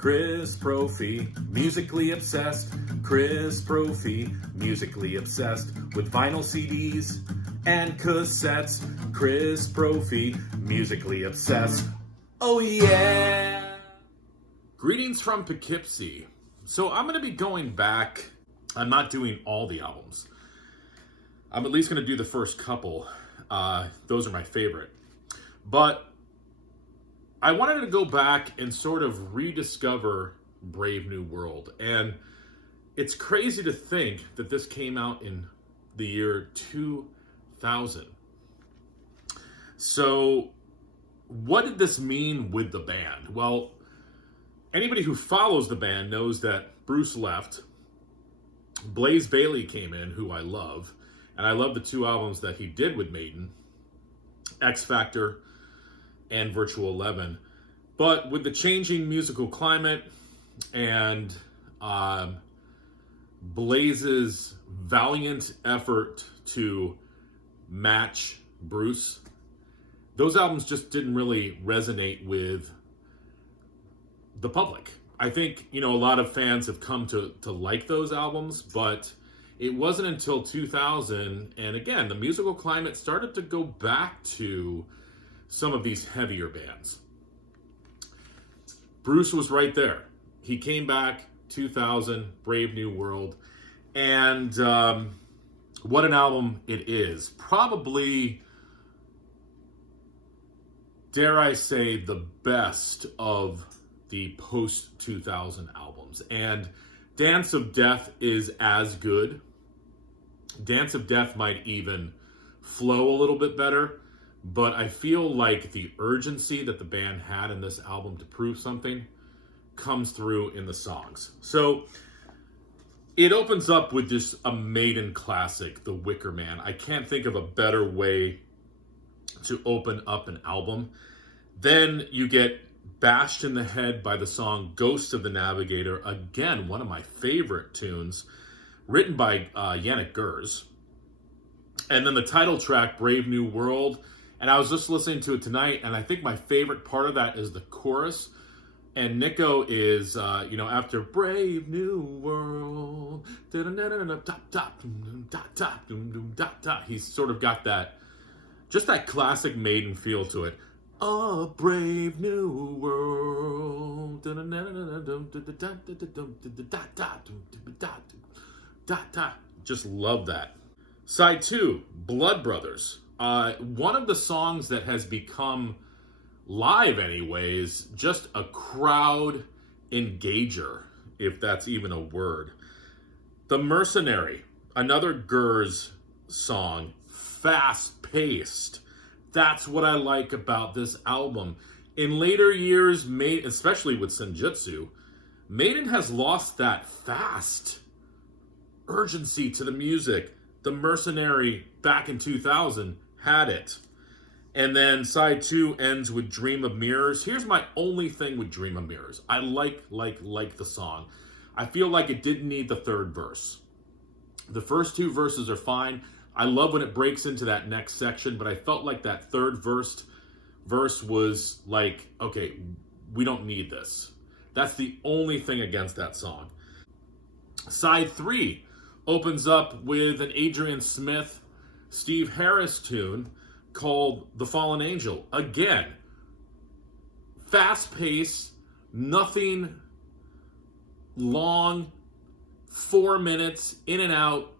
Chris Prophy, musically obsessed. Chris Prophy, musically obsessed with vinyl CDs and cassettes. Chris Prophy, musically obsessed. Oh yeah! Greetings from Poughkeepsie. So I'm going to be going back. I'm not doing all the albums. I'm at least going to do the first couple. Those are my favorite. But I wanted to go back and sort of rediscover Brave New World. And it's crazy to think that this came out in the year 2000. So what did this mean with the band? Well, anybody who follows the band knows that Bruce left. Blaze Bayley came in, who I love. And I love the two albums that he did with Maiden, X Factor and Virtual 11. But with the changing musical climate and Blaze's valiant effort to match Bruce, those albums just didn't really resonate with the public. I think, a lot of fans have come to like those albums, but it wasn't until 2000, and again, the musical climate started to go back to some of these heavier bands. Bruce was right there. He came back, 2000, Brave New World, and what an album it is. Probably, dare I say, the best of the post-2000 albums. And Dance of Death is as good. Dance of Death might even flow a little bit better, but I feel like the urgency that the band had in this album to prove something comes through in the songs. So it opens up with this a Maiden classic, The Wicker Man. I can't think of a better way to open up an album. Then you get bashed in the head by the song Ghost of the Navigator. Again, one of my favorite tunes, written by Yannick Gers. And then the title track, Brave New World. And I was just listening to it tonight, and I think my favorite part of that is the chorus. And Nico is, after Brave New World, he's sort of got that classic Maiden feel to it. A brave new world. Just love that. Side 2, Blood Brothers. One of the songs that has become, live anyways, just a crowd engager, if that's even a word. The Mercenary, another Gers song, fast-paced. That's what I like about this album. In later years, especially with Senjutsu, Maiden has lost that fast urgency to the music. The Mercenary, back in 2000, had it. And then side 2 ends with Dream of Mirrors. Here's my only thing with Dream of Mirrors. I like the song. I feel like it didn't need the third verse. The first 2 verses are fine. I love when it breaks into that next section, but I felt like that third verse was like, okay, we don't need this. That's the only thing against that song. Side 3 opens up with an Adrian Smith, Steve Harris tune called The Fallen Angel. Again, fast-paced, nothing long, 4 minutes, in and out,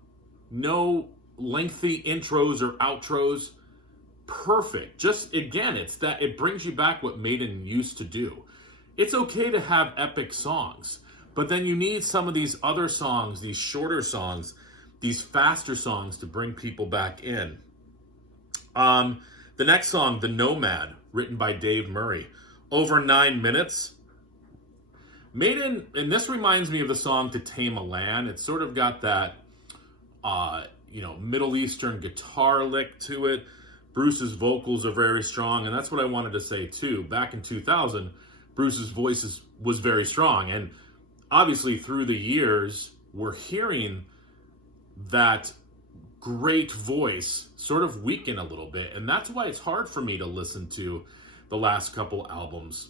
no lengthy intros or outros. Perfect. Just, again, it brings you back what Maiden used to do. It's okay to have epic songs, but then you need some of these other songs, these shorter songs, these faster songs to bring people back in. The next song, The Nomad, written by Dave Murray, over 9 minutes. Maiden, and this reminds me of the song To Tame a Land. It's sort of got that, Middle Eastern guitar lick to it. Bruce's vocals are very strong, and that's what I wanted to say too. Back in 2000, Bruce's voice was very strong, and obviously through the years, we're hearing that great voice sort of weaken a little bit, and that's why it's hard for me to listen to the last couple albums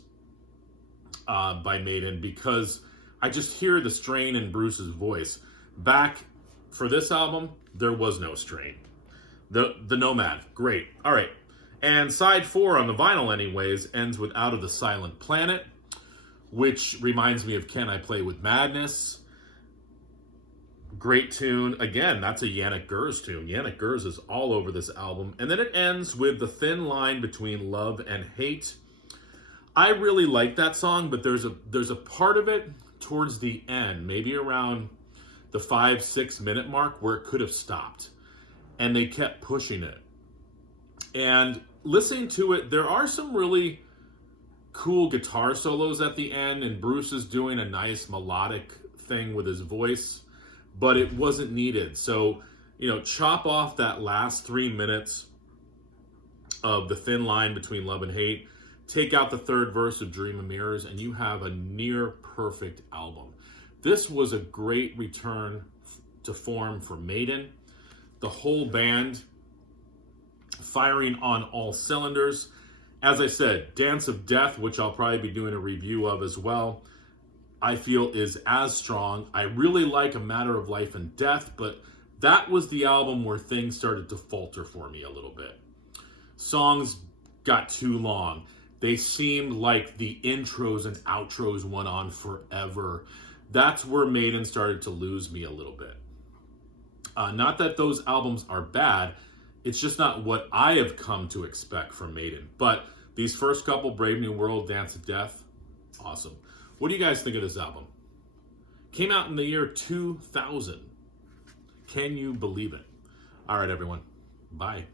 by Maiden, because I just hear the strain in Bruce's voice. Back for this album, there was no strain. The Nomad, great. All right. And side 4 on the vinyl anyways ends with Out of the Silent Planet, which reminds me of Can I Play with Madness. Great tune. Again, that's a Yannick Gers tune. Yannick Gers is all over this album. And then it ends with The Thin Line Between Love and Hate. I really like that song, but there's a part of it towards the end, maybe around the 5-6 minute mark, where it could have stopped. And they kept pushing it. And listening to it, there are some really cool guitar solos at the end, and Bruce is doing a nice melodic thing with his voice, but it wasn't needed. So, chop off that last 3 minutes of The Thin Line Between Love and Hate, take out the third verse of Dream of Mirrors, and you have a near perfect album. This was a great return to form for Maiden. The whole band firing on all cylinders. As I said, Dance of Death, which I'll probably be doing a review of as well, I feel is as strong. I really like A Matter of Life and Death, but that was the album where things started to falter for me a little bit. Songs got too long. They seemed like the intros and outros went on forever. That's where Maiden started to lose me a little bit. Not that those albums are bad, it's just not what I have come to expect from Maiden. But these first couple, Brave New World, Dance of Death, awesome. What do you guys think of this album? Came out in the year 2000. Can you believe it? All right, everyone. Bye.